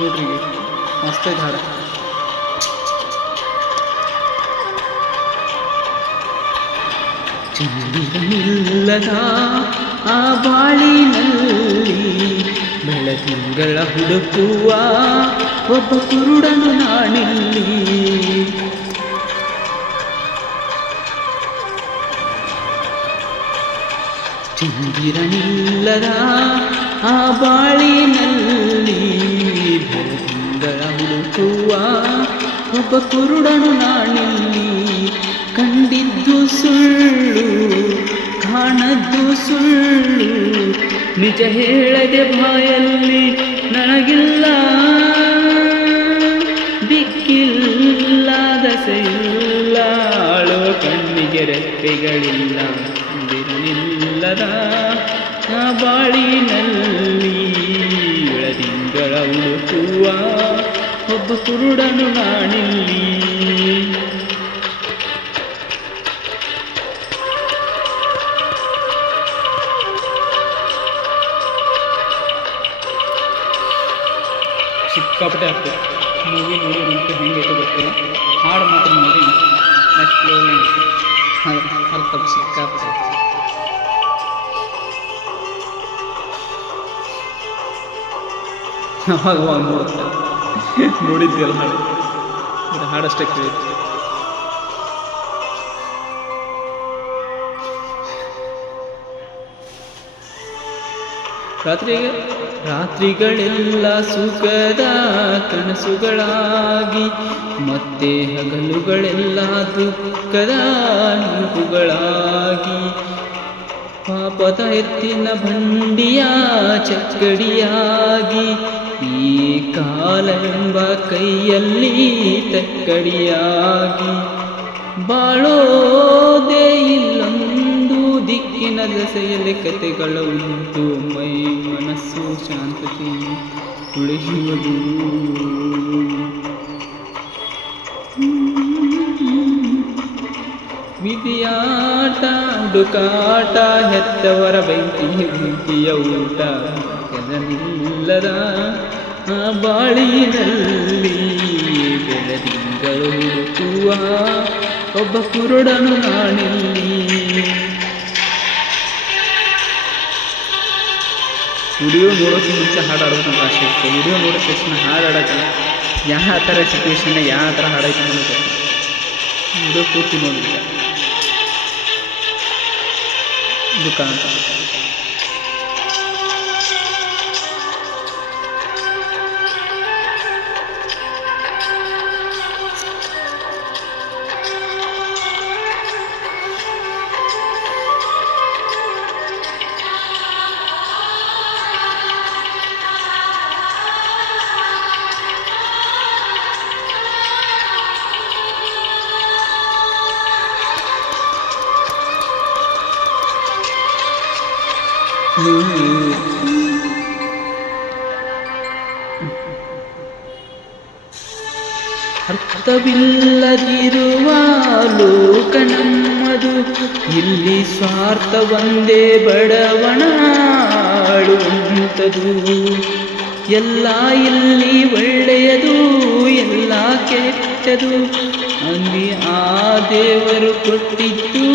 ನೋಡ್ರಿ ಮಸ್ತ್ ಐತೆ ಹಾಡು. ಚಂದಿರನಿಲ್ಲದ ಆ ಬಾಳಿನಲ್ಲಿ ಬೆಳದಿಂಗಳ ಹುಡುಕುವ ಒಬ್ಬ ಕುರುಡನು ನಾನಿಲ್ಲಿ. ಚಂದಿರನಿಲ್ಲದ ಆ ಬಾಳಿನಲ್ಲಿ ಬೆಳದಿಂಗಳ ಹುಡುಕುವ ಒಬ್ಬ ಕುರುಡನು ನಾನಿಲ್ಲಿ. ಕಂಡಿದ್ದು ಸುಳ್ಳು ಕಾಣದ್ದು ಸುಳ್ಳು, ನಿಜ ಹೇಳದೆ ಬಾಯಲ್ಲಿ ನನಗಿಲ್ಲ ದಿಕ್ಕಿಲ್ಲ ದಸೆಯಿಲ್ಲ, ಆಳುವ ಕಣ್ಣಿಗೆ ರೆಪ್ಪೆಗಳಿಲ್ಲ. ಚಂದಿರನಿಲ್ಲದ ಆ ಬಾಳಿನಲ್ಲಿ ಬೆಳದಿಂಗಳ ಹುಡುಕುವ ಒಬ್ಬ ಕುರುಡನು ನಾನಿಲ್ಲಿ. ಸಿಕ್ಕಾಪಟ್ಟೆ ಆಗ್ತದೆ ಮೂವಿ ನೋಡಿ ನಿಂತು ಹೆಂಗೈತೆ ಗೊತ್ತಿಲ್ಲ, ಹಾಡು ಮಾತ್ರ ನೋಡಿ ನೆಕ್ಸ್ಟ್ ಲೆವೆಲ್ ಅರ್ಥ ಸಿಕ್ಕಾಪಟ್ಟೆ. ಅವಾಗ ನೋಡುತ್ತೆ ನೋಡಿದ್ಯಲ್ಲ ಹಾಡು, ಇದು ಹಾಡಷ್ಟೇ ಕೇಳಿತ್ತು. ರಾತ್ರಿಗಳೆಲ್ಲ ಸುಖದ ಕನಸುಗಳಾಗಿ, ಮತ್ತೆ ಹಗಲುಗಳೆಲ್ಲ ದುಃಖದ ನೆನಪುಗಳಾಗಿ, ಪಾಪದ ಎತ್ತಿನ ಬಂಡಿಯ ಚಕ್ಕಡಿಯಾಗಿ, ಈ ಕಾಲೆಂಬ ಕೈಯಲ್ಲಿ ತಕ್ಕಡಿಯಾಗಿ, ಬಾಳೋದೇ ಇಲ್ಲೊಂದು ದಿಕ್ಕಿನ ದಸೆಯಲ್ಲಿ ಕತೆಗಳ ಉಂಟು, ಮೈ ಮನಸ್ಸು ಶಾಂತತೆ ಉಳಿಯುವುದು. ವಿಧಿಯಾಟ ಹುಡುಕಾಟ ಹೆತ್ತವರ ಬೆಂಕಿಯ ಊಟ, ಕೆದನಿಲ್ಲದ ಆ ಬಾಳಿನಲ್ಲಿ ಬೆಳದಿಂಗಳು ಹುಡುಕುವ ಒಬ್ಬ ಕುರುಡನು ನಾನಿಲ್ಲಿ. ವಿಡಿಯೋ ನೋಡೋಕ್ಕಿಂತ ಮುಂಚೆ ಹಾಡು ಆಡೋದು ಆಸೆ ಇತ್ತು. ವಿಡಿಯೋ ನೋಡೋಕ್ಕೆ ತಕ್ಷಣ ಹಾಡು ಆಡೋಕ್ಕಲ್ಲ, ಯಾವ ಥರ ಸಿಚುವೇಶನ್ ಯಾವ ಥರ ಹಾಡೈತೆ ಅನ್ನೋದು ವಿಡಿಯೋ ಪೂರ್ತಿ ನೋಡಿಲ್ಲ ದುಃಖ ಅಂತ. ಅರ್ಥವಿಲ್ಲದಿರುವ ಲೋಕ ನಮ್ಮದು, ಇಲ್ಲಿ ಸ್ವಾರ್ಥ ಒಂದೇ ಬಡವಣ ಆಳುವಂಥದು. ಎಲ್ಲ ಇಲ್ಲಿ ಒಳ್ಳೆಯದು ಎಲ್ಲ ಕೆಟ್ಟದು, ಅಲ್ಲಿ ಆ ದೇವರು ಕೊಟ್ಟಿದ್ದು